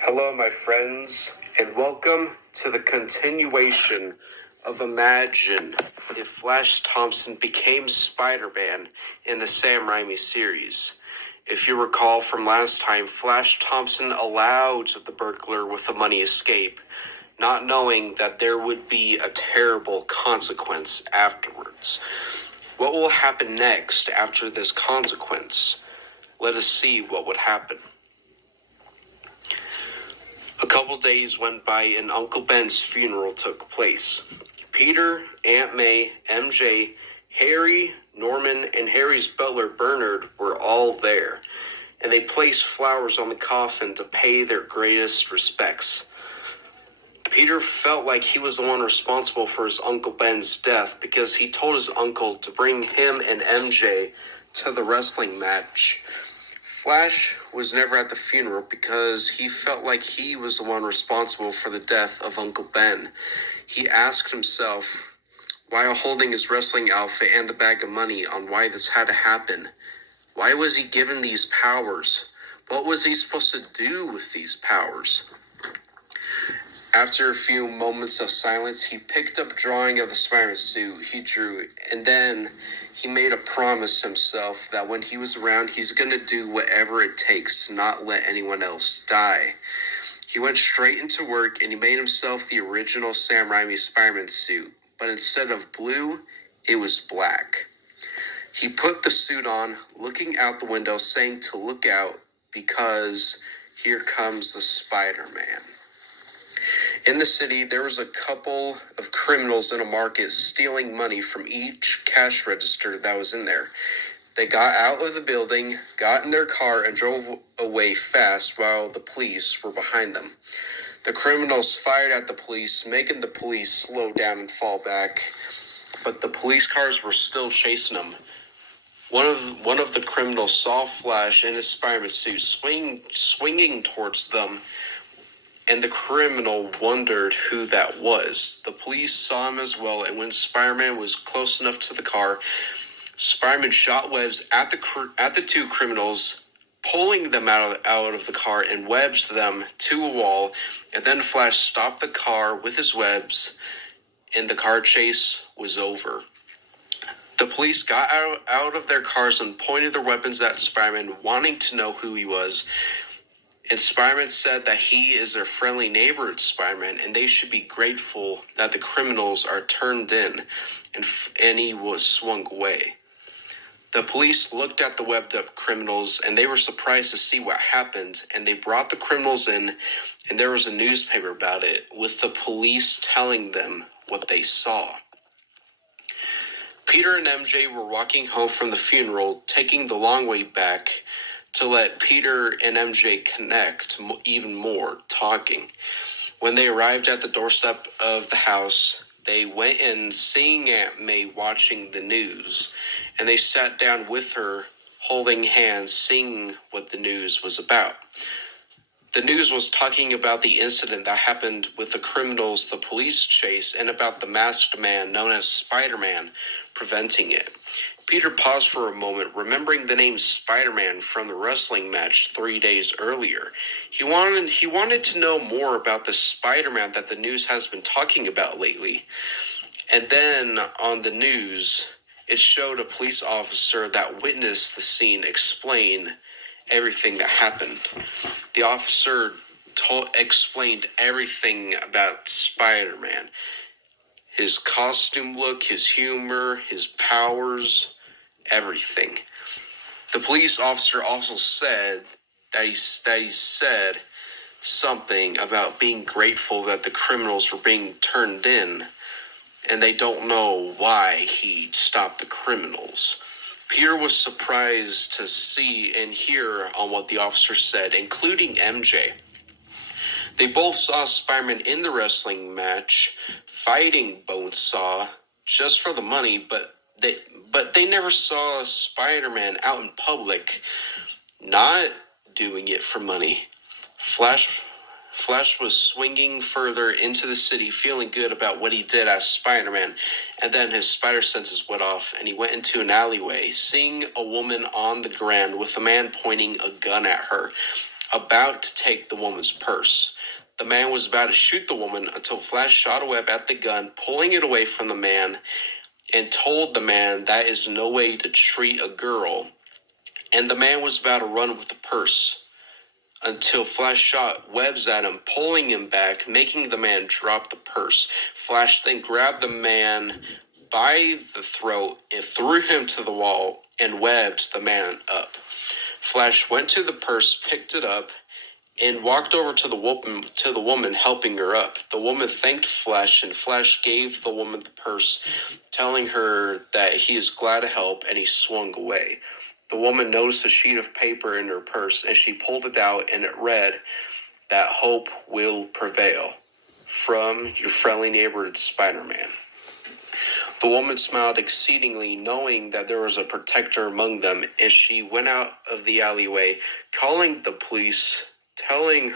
Hello, my friends, and welcome to the continuation of Imagine if Flash Thompson became Spider-Man in the Sam Raimi series. If you recall from last time, Flash Thompson allowed the burglar with the money escape, not knowing that there would be a terrible consequence afterwards. What will happen next after this consequence? Let us see what would happen. A couple days went by and Uncle Ben's funeral took place. Peter, Aunt May, MJ, Harry, Norman, and Harry's butler Bernard were all there, and they placed flowers on the coffin to pay their greatest respects. Peter felt like he was the one responsible for his Uncle Ben's death because he told his uncle to bring him and MJ to the wrestling match. Flash was never at the funeral because he felt like he was the one responsible for the death of Uncle Ben. He asked himself, while holding his wrestling outfit and the bag of money, on why this had to happen. Why was he given these powers? What was he supposed to do with these powers? After a few moments of silence, he picked up a drawing of the Spider-Man suit he drew, and then he made a promise to himself that when he was around, he's going to do whatever it takes to not let anyone else die. He went straight into work, and he made himself the original Sam Raimi Spider-Man suit, but instead of blue, it was black. He put the suit on, looking out the window, saying to look out, because here comes the Spider-Man. In the city, there was a couple of criminals in a market stealing money from each cash register that was in there. They got out of the building, got in their car, and drove away fast while the police were behind them. The criminals fired at the police, making the police slow down and fall back, but the police cars were still chasing them. One of the criminals saw Flash in his Spider-Man suit swinging towards them, and the criminal wondered who that was. The police saw him as well, and when Spider-Man was close enough to the car, Spider-Man shot webs at the two criminals, pulling them out of the car and webs them to a wall, and then Flash stopped the car with his webs, and the car chase was over. The police got out of their cars and pointed their weapons at Spider-Man, wanting to know who he was. And Spider-Man said that he is their friendly neighbor at Spider-Man, and they should be grateful that the criminals are turned in, and he was swung away. The police looked at the webbed-up criminals, and they were surprised to see what happened, and they brought the criminals in, and there was a newspaper about it, with the police telling them what they saw. Peter and MJ were walking home from the funeral, taking the long way back, to let Peter and MJ connect even more, talking. When they arrived at the doorstep of the house, they went in, seeing Aunt May watching the news, and they sat down with her, holding hands, seeing what the news was about. The news was talking about the incident that happened with the criminals the police chased, and about the masked man known as Spider-Man preventing it. Peter paused for a moment, remembering the name Spider-Man from the wrestling match 3 days earlier. He wanted to know more about the Spider-Man that the news has been talking about lately. And then on the news, it showed a police officer that witnessed the scene explain everything that happened. The officer explained everything about Spider-Man. His costume look, his humor, his powers, everything. The police officer also said that he said something about being grateful that the criminals were being turned in, and they don't know why he stopped the criminals. Peter was surprised to see and hear on what the officer said, including MJ. They both saw Spider-Man in the wrestling match, fighting Bonesaw just for the money, but they never saw Spider-Man out in public not doing it for money. Flash was swinging further into the city, feeling good about what he did as Spider-Man, and then his spider senses went off, and he went into an alleyway, seeing a woman on the ground with a man pointing a gun at her. about to take the woman's purse. The man was about to shoot the woman until Flash shot a web at the gun, pulling it away from the man, and told the man that is no way to treat a girl. And the man was about to run with the purse until Flash shot webs at him, pulling him back, making the man drop the purse. Flash then grabbed the man by the throat and threw him to the wall and webbed the man up. Flash went to the purse, picked it up, and walked over to the woman, helping her up. The woman thanked Flash, and Flash gave the woman the purse, telling her that he is glad to help, and he swung away. The woman noticed a sheet of paper in her purse, and she pulled it out, and it read, "That hope will prevail. From your friendly neighborhood Spider-Man." The woman smiled exceedingly, knowing that there was a protector among them, and she went out of the alleyway, calling the police, telling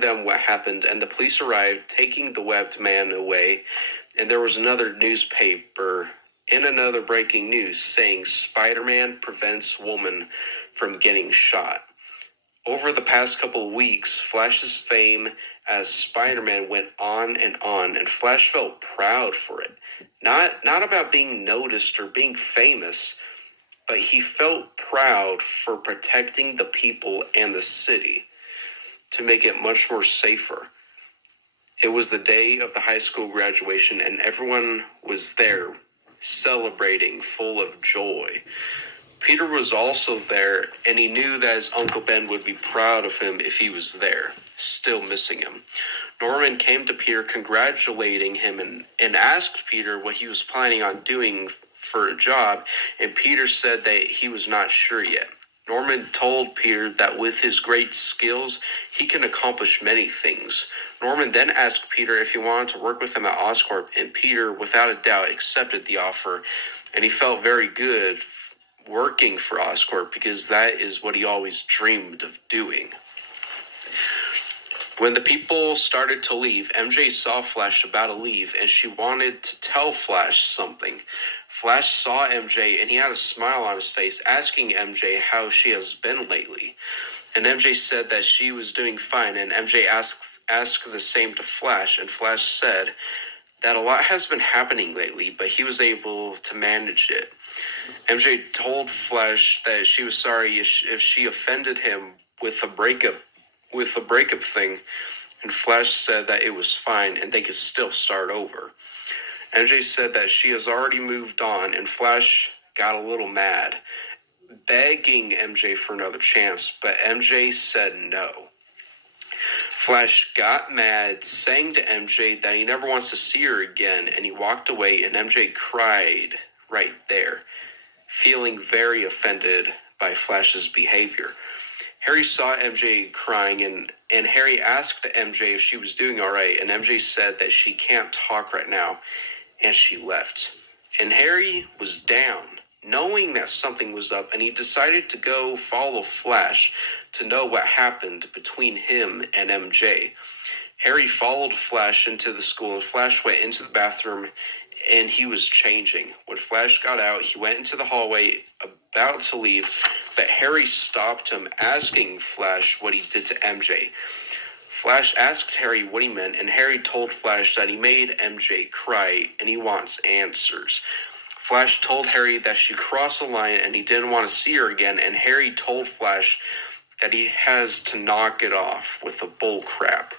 them what happened, and the police arrived, taking the webbed man away. And there was another newspaper in another breaking news saying Spider-Man prevents woman from getting shot. Over the past couple of weeks, Flash's fame as Spider-Man went on, and Flash felt proud for it. Not about being noticed or being famous, but he felt proud for protecting the people and the city to make it much more safer. It was the day of the high school graduation, and everyone was there celebrating, full of joy. Peter was also there, and he knew that his Uncle Ben would be proud of him if he was there, still missing him. Norman came to Peter, congratulating him, and asked Peter what he was planning on doing for a job, and Peter said that he was not sure yet. Norman told Peter that with his great skills, he can accomplish many things. Norman then asked Peter if he wanted to work with him at Oscorp, and Peter, without a doubt, accepted the offer, and he felt very good working for Oscorp because that is what he always dreamed of doing. When the people started to leave, MJ saw Flash about to leave, and she wanted to tell Flash something. Flash saw MJ, and he had a smile on his face, asking MJ how she has been lately. And MJ said that she was doing fine, and MJ asked the same to Flash, and Flash said that a lot has been happening lately, but he was able to manage it. MJ told Flash that she was sorry if she offended him with a breakup thing, and Flash said that it was fine and they could still start over. MJ said that she has already moved on, and Flash got a little mad, begging MJ for another chance, but MJ said no. Flash got mad, saying to MJ that he never wants to see her again, and he walked away, and MJ cried right there, feeling very offended by Flash's behavior. Harry saw MJ crying, and Harry asked MJ if she was doing all right, and MJ said that she can't talk right now, and she left. And Harry was down, knowing that something was up, and he decided to go follow Flash to know what happened between him and MJ. Harry followed Flash into the school, and Flash went into the bathroom, and he was changing. When Flash got out, he went into the hallway, about to leave, but Harry stopped him, asking Flash what he did to MJ. Flash asked Harry what he meant, and Harry told Flash that he made MJ cry, and he wants answers. Flash told Harry that she crossed the line, and he didn't want to see her again, and Harry told Flash that he has to knock it off with the bull crap.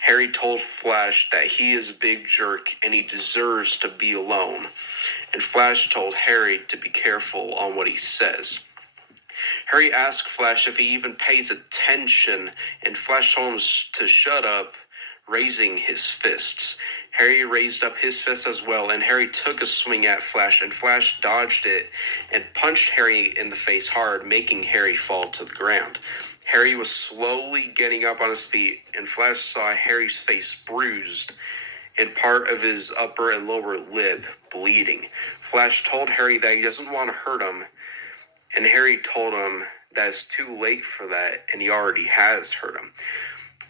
Harry told Flash that he is a big jerk and he deserves to be alone. And Flash told Harry to be careful on what he says. Harry asked Flash if he even pays attention, and Flash told him to shut up, raising his fists. Harry raised up his fist as well, and Harry took a swing at Flash, and Flash dodged it and punched Harry in the face hard, making Harry fall to the ground. Harry was slowly getting up on his feet, and Flash saw Harry's face bruised and part of his upper and lower lip bleeding. Flash told Harry that he doesn't want to hurt him, and Harry told him that it's too late for that, and he already has hurt him.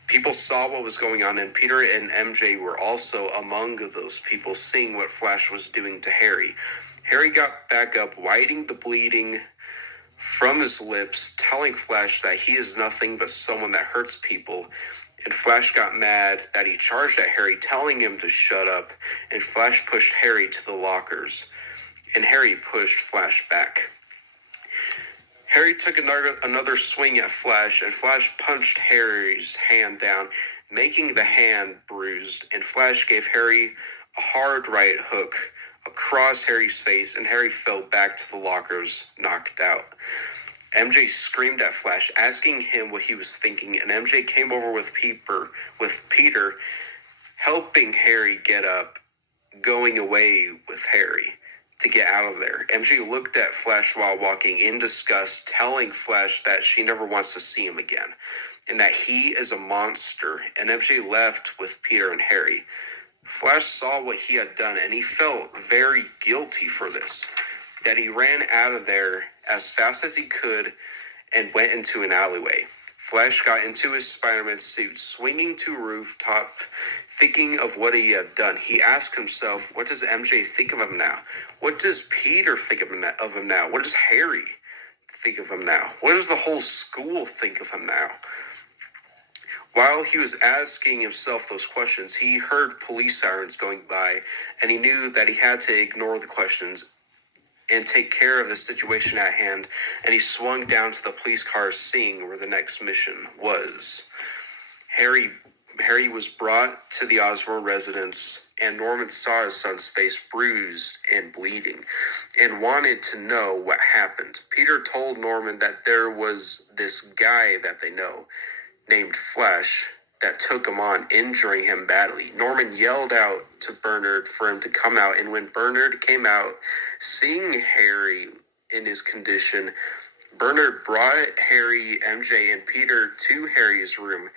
People saw what was going on, and Peter and MJ were also among those people, seeing what Flash was doing to Harry. Harry got back up, wiping the bleeding from his lips, telling Flash that he is nothing but someone that hurts people. And Flash got mad that he charged at Harry, telling him to shut up, and Flash pushed Harry to the lockers, and Harry pushed Flash back. Harry took another swing at Flash, and Flash punched Harry's hand down, making the hand bruised, and Flash gave Harry a hard right hook across Harry's face, and Harry fell back to the lockers, knocked out. MJ screamed at Flash, asking him what he was thinking, and MJ came over with Peter, helping Harry get up, going away with Harry to get out of there. MJ looked at Flash while walking in disgust, telling Flash that she never wants to see him again, and that he is a monster, and MJ left with Peter and Harry. Flash saw what he had done, and he felt very guilty for this, that he ran out of there as fast as he could and went into an alleyway. Flash got into his Spider-Man suit, swinging to a rooftop, thinking of what he had done. He asked himself, what does MJ think of him now? What does Peter think of him now? What does Harry think of him now? What does the whole school think of him now? While he was asking himself those questions, he heard police sirens going by, and he knew that he had to ignore the questions and take care of the situation at hand, and he swung down to the police car, seeing where the next mission was. Harry was brought to the Osborn residence, and Norman saw his son's face bruised and bleeding, and wanted to know what happened. Peter told Norman that there was this guy that they know, named Flash, that took him on, injuring him badly. Norman yelled out to Bernard for him to come out, and when Bernard came out, seeing Harry in his condition, Bernard brought Harry, MJ, and Peter to Harry's room,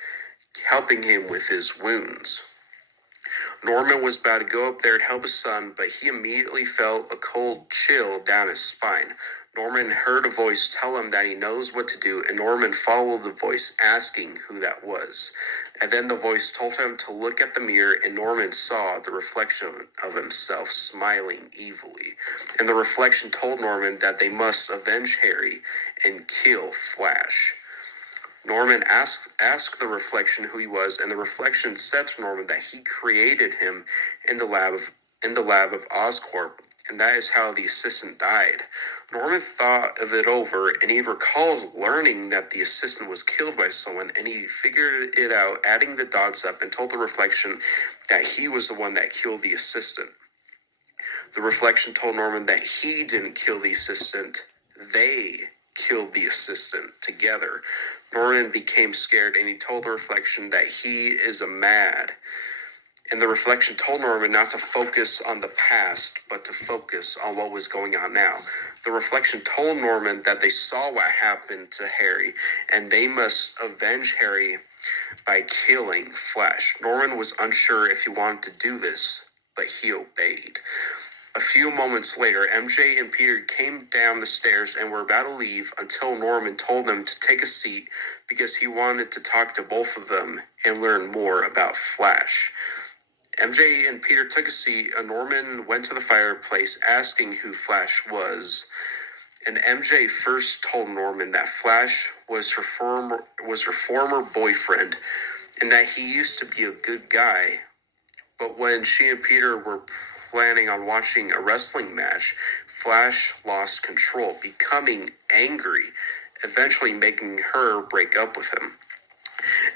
helping him with his wounds. Norman was about to go up there to help his son, but he immediately felt a cold chill down his spine. Norman heard a voice tell him that he knows what to do, and Norman followed the voice, asking who that was. And then the voice told him to look at the mirror, and Norman saw the reflection of himself smiling evilly. And the reflection told Norman that they must avenge Harry and kill Flash. Norman asked the reflection who he was, and the reflection said to Norman that he created him in the lab of Oscorp, and that is how the assistant died. Norman thought of it over, and he recalls learning that the assistant was killed by someone, and he figured it out, adding the dots up, and told the reflection that he was the one that killed the assistant. The reflection told Norman that he didn't kill the assistant, they killed the assistant together. Norman became scared, and he told the reflection that he is mad. And the reflection told Norman not to focus on the past, but to focus on what was going on now. The reflection told Norman that they saw what happened to Harry, and they must avenge Harry by killing Flash. Norman was unsure if he wanted to do this, but he obeyed. A few moments later, MJ and Peter came down the stairs and were about to leave until Norman told them to take a seat because he wanted to talk to both of them and learn more about Flash. MJ and Peter took a seat, and Norman went to the fireplace asking who Flash was. And MJ first told Norman that Flash was her former boyfriend and that he used to be a good guy. But when she and Peter were planning on watching a wrestling match, Flash lost control, becoming angry, eventually making her break up with him.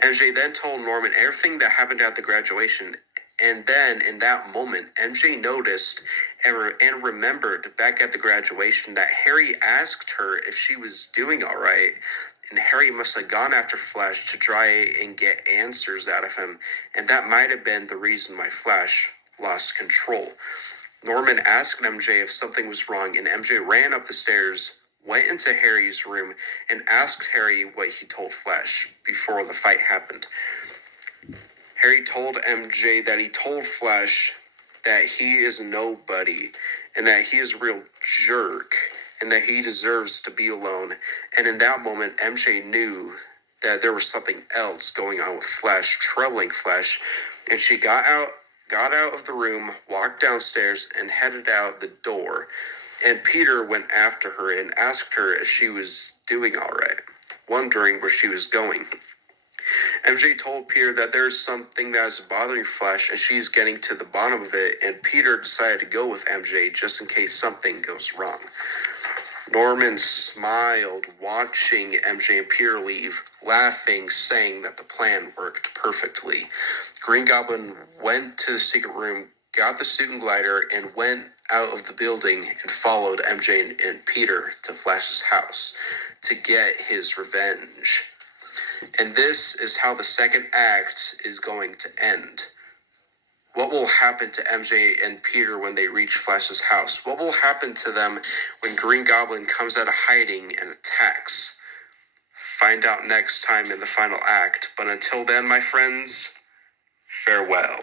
MJ then told Norman everything that happened at the graduation, and then in that moment, MJ noticed and remembered back at the graduation that Harry asked her if she was doing all right, and Harry must have gone after Flash to try and get answers out of him, and that might have been the reason why Flash lost control. Norman asked MJ if something was wrong, and MJ ran up the stairs, went into Harry's room, and asked Harry what he told Flash before the fight happened. Harry told MJ that he told Flash that he is nobody, and that he is a real jerk, and that he deserves to be alone. And in that moment, MJ knew that there was something else going on with Flash, troubling Flash, and she got out of the room, walked downstairs, and headed out the door. And Peter went after her and asked her if she was doing all right, wondering where she was going. MJ told Peter that there's something that is bothering Flash and she's getting to the bottom of it, and Peter decided to go with MJ just in case something goes wrong. Norman smiled, watching MJ and Peter leave, laughing, saying that the plan worked perfectly. Green Goblin went to the secret room, got the suit and glider, and went out of the building and followed MJ and Peter to Flash's house to get his revenge. And this is how the second act is going to end. What will happen to MJ and Peter when they reach Flash's house? What will happen to them when Green Goblin comes out of hiding and attacks? Find out next time in the final act. But until then, my friends, farewell.